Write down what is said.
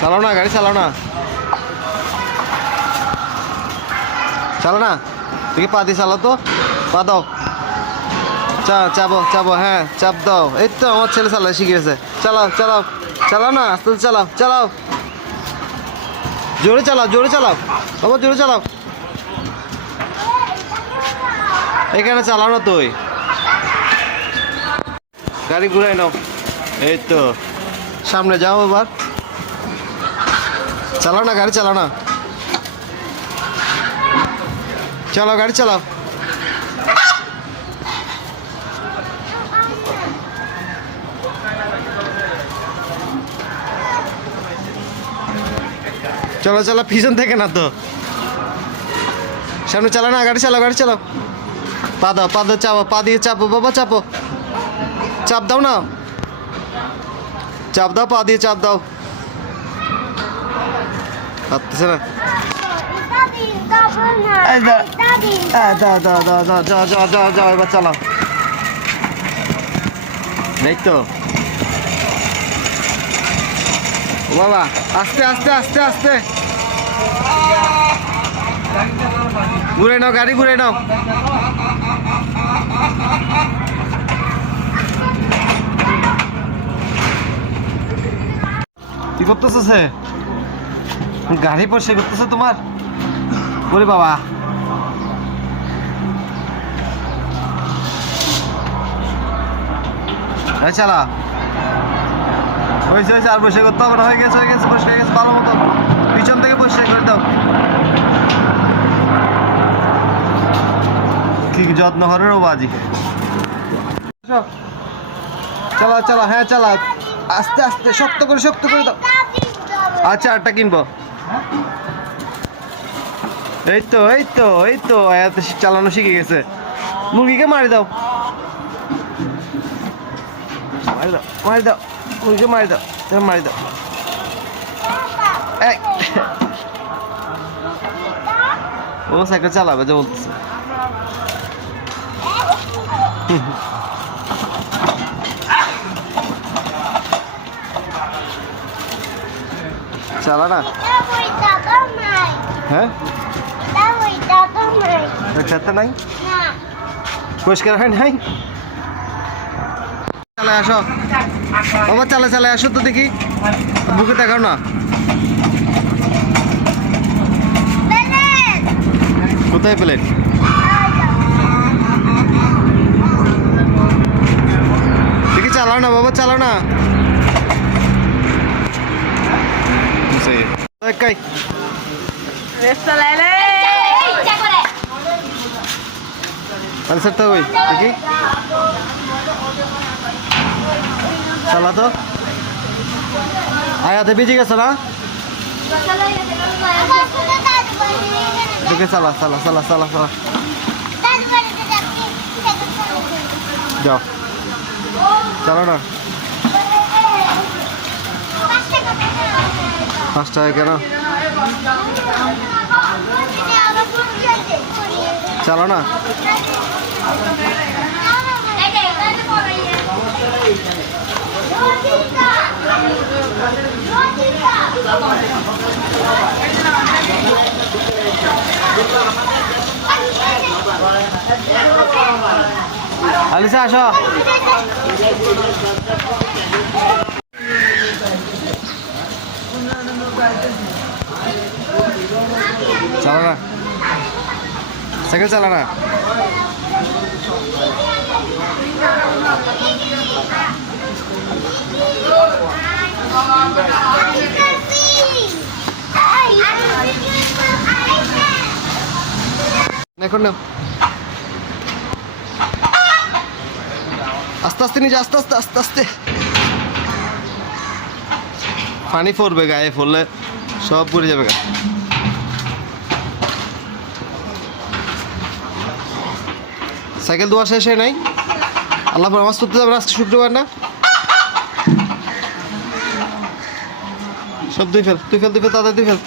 চালাও না, গাড়ি চালাও না, চালো না, দেখি পা দিয়ে চালাও তো, পা দাও, চাপো চাপো, হ্যাঁ চাপ দাও। এই তো আমার ছেলে চালা শিখে গেছে। চালাও চালাও, চালাও না, আস্তে আস্তে চালাও, চালাও, জোরে চালাও, জোরে চালাও বাবা, জোরে চালাও। এখানে চালাও না তুই, গাড়ি ঘুরাই নাও। এই তো সামনে যাও এবার, চালাও না, গাড়ি চালাও না, চালাও গাড়ি চালাও। চলো চলো, পিছন থেকে না তো, সামনে চালাও না, গাড়ি চালাও, গাড়ি চালাও। পা দাও, পা দাও, চাপো, পা দিয়ে চাপো বাবা, চাপো, চাপ দাও না, চাপ দাও, পা দিয়ে চাপ দাও। পারতেছে না, যাও এবার চালাও। এই তো বাবা, আস্তে আস্তে আস্তে আস্তে ঘুরে নাও, গাড়ি ঘুরে নাও। কি করতেছে? গাড়ি পরিষ্কার করতেছে তোমার? ওরে বাবা, চালা, হয়েছে হয়েছে, আর পরিষ্কার করতে হবে না, হয়ে গেছে হয়ে গেছে, পরিষ্কার হয়ে গেছে ভালো মতো। পিছন থেকে পরিষ্কার করে দাও। কি যত্ন করে ও বাজি। চালা চালা, হ্যাঁ চালা, আস্তে আস্তে, শক্ত করে দাও। আচ্ছা, আরটা কিনবো। এই তো এই তো এই তো, চালানো শিখে গেছে। মুরগিকে মারি দাও, মারি দাও, মারি দাও, মুরগিকে মারি দাও, মারি দাও। ও সাইকেল চালাবে যে বলতেছে। চালা না, হ্যাঁ চারটা নাই, পরিষ্কার হয় নাই। চালায় আসো বাবা, চালায় আসো তো দেখি, বুকে দেখাও না। কোথায় প্লেট? দেখি চালাও না বাবা, চালাও না। দেখি চালা তো, আয়াতে বেজে গেছে না, দেখে চালা চালা চালা চালা চালা, যাও চালো না। 5 টাকা কেন? চালো না, আলিসা আসো। চালা না, সাইকেল চালা না। এখন না, আস্তে আস্তে নিচে, আস্তে আস্তে আস্তে আস্তে। পানি পড়বে গায়ে, পড়লে সব পড়ে যাবে গা। সাইকেল ধোয়া শেষ হয় নাই? আল্লাহ নামাজ পড়তে যাবেন আজকে শুক্রবার না? সব দুই ফেল, তাড়াতাড়ি দুই ফেল।